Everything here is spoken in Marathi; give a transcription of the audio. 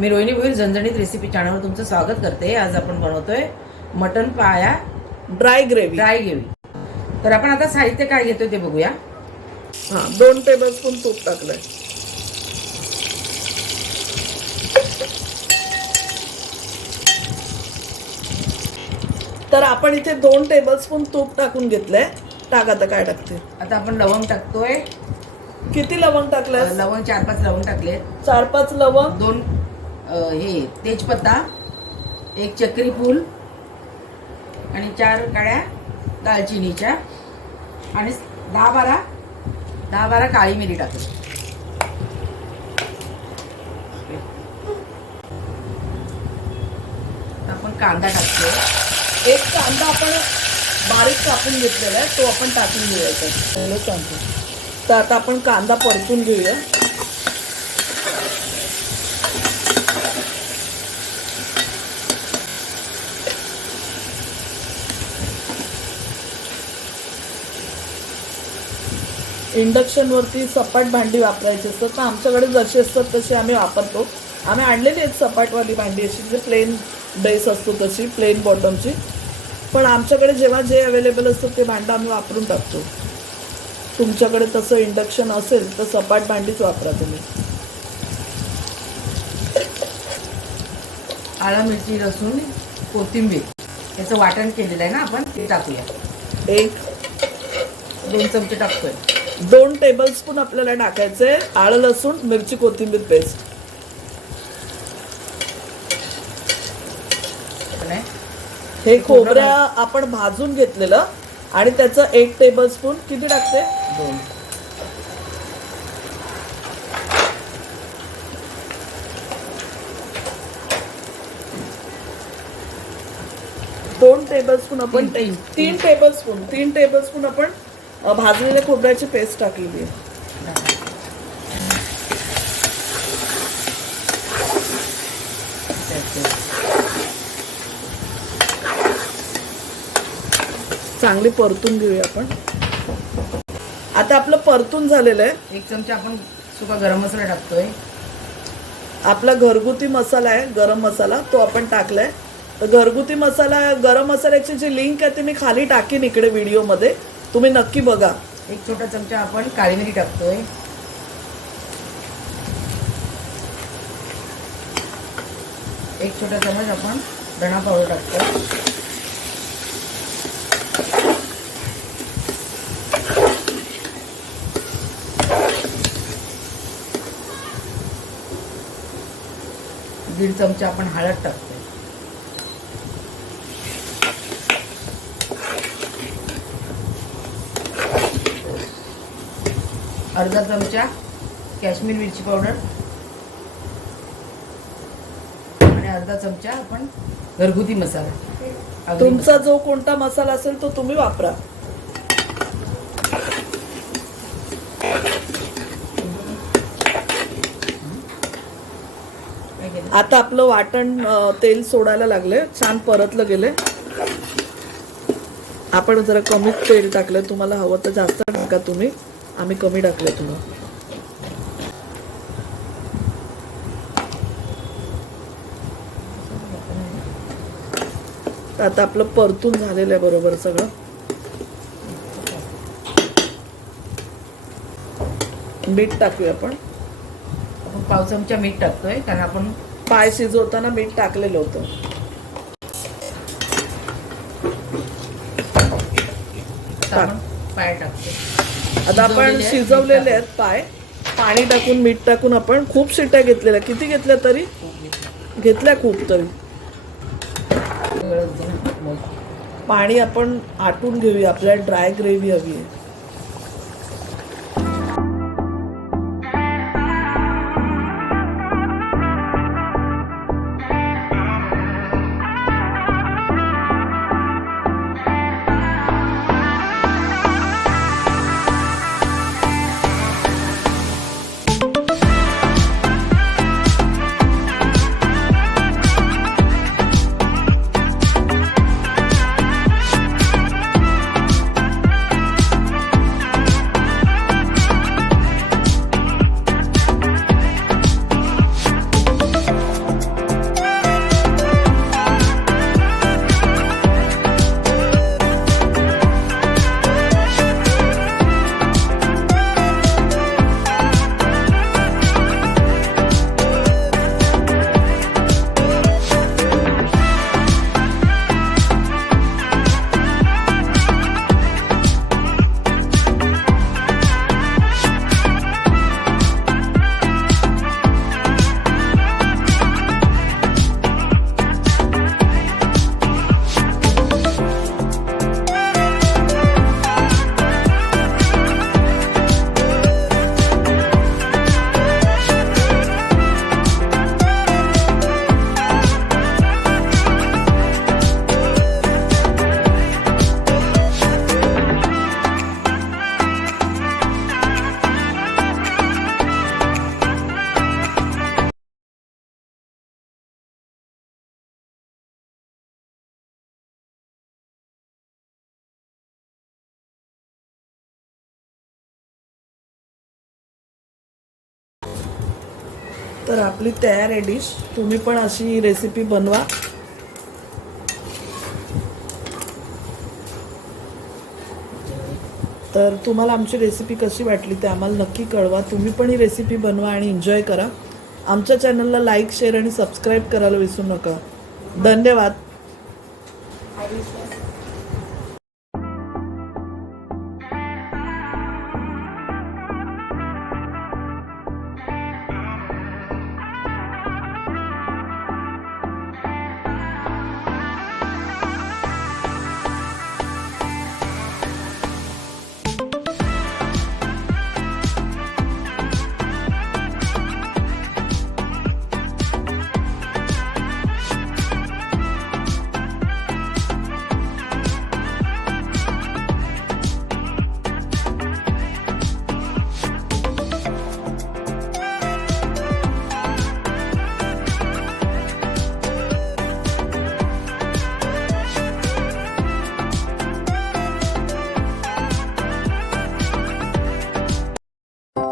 मी रोहिणी भोईर झणझणीत रेसिपी चॅनलवर तुमचं स्वागत करते। आज आपण बनवतोय मटन पाया ड्राय ग्रेव्ही। तर आपण आता साहित्य काय घेतोय ते बघूया। 2 टेबलस्पून तूप टाकलंय। तर आपण इथे 2 टेबलस्पून तूप टाकून घेतलंय। टाक आता काय टाकते। आता आपण लवंग टाकतोय। किती लवंग टाकले? लवंग 4-5 लवंग टाकले। 4-5 लवंग, 2 हे तेजपत्ता, 1 चक्री फूल आणि 4 काड्या दालचिनीच्या आणि 10-12 काळी मिरी टाकली। आपण कांदा टाकतोय। 1 कांदा आपण बारीक कापून घेतलेला आहे, तो आपण टाकून घेऊया। तर आता आपण कांदा परतून घेऊया। इंडक्शन वरती सपाट भांडी वापरायची असतात, तर आमच्याकडे जशी असतात तशी आम्ही वापरतो। आम्ही आणलेली आहेत सपाटवाली भांडी, अशी जे प्लेन बेस असतो तशी प्लेन बॉटमची, पण आमच्याकडे जेव्हा जे अवेलेबल असतं ते भांडं आम्ही वापरून टाकतो। तुमच्याकडे तसं इंडक्शन असेल तर सपाट भांडीच वापरा तुम्ही। आलं, मिरची, लसूण, कोथिंबीर याचं वाटण केलेलं आहे ना आपण, ते टाकूया। 2 चमचे टाकतोय। 2 टेबलस्पून आपल्याला टाकायचे आलं, लसूण, मिरची, कोथिंबीर पेस्ट। हे खोबऱ्या आपण भाजून घेतलेलं आणि त्याचं 1 टेबलस्पून किती टाकते? 2 टेबलस्पून आपण 3 टेबलस्पून आपण भाजलेल्या खोबऱ्याची पेस्ट टाकलेली आहे। चांगली परतून घेऊया आपण। आता आपलं परतून झालेलं आहे। 1 चमचा आपण सुका गरम मसाला टाकतोय। आपला घरगुती मसाला आहे, गरम मसाला, तो आपण टाकलाय। तर घरगुती मसाला, गरम मसाल्याची जी लिंक आहे ती मी खाली टाकीन इकडे व्हिडिओमध्ये, तुम्ही नक्की बघा। 1 छोटा चमचा आपण काळी मिरी टाकतोय। 1 छोटा चमच आपण धना पावडर टाकतोय। दीड चमचा आपण हळद टाकतोय। अर्धा चमचा काश्मीर मिरची पावडर आणि अर्धा चमचा आपण घरगुती मसाला। तुमचा जो कोणता मसाला असेल तो तुम्ही वापरा। आता आपलं वाटण तेल सोडायला लागले, छान परतलं गेले। आपण जरा कमी तेल टाकलंय, तुम्हाला हवं तर जास्त टाका तुम्ही, आम्ही कमी टाकले थोडं। आता आपलं परतून झालेलं आहे बरोबर सगळं। मीठ टाकूया आपण। पाव चमचा मीठ टाकतोय, कारण आपण पाय शिजवताना मीठ टाकलेलं होतं। पाय टाकतोय। आता आपण शिजवलेले आहेत पाय, पाणी टाकून मीठ टाकून आपण खूप शिट्ट्या घेतलेल्या। किती घेतल्या तरी? घेतल्या खूप तरी। पाणी आपण आटून घेऊया, आपल्याला ड्राय ग्रेव्ही हवी आहे। तर आपली तयार आहे डिश. तुम्ही पण अशी रेसिपी बनवा. तर तुम्हाला आमची रेसिपी कशी वाटली ते आम्हाला नक्की कळवा. तुम्ही पण ही रेसिपी बनवा आणि एन्जॉय करा. आमच्या चॅनलला लाईक, शेअर आणि सबस्क्राईब करायला विसरू नका. धन्यवाद.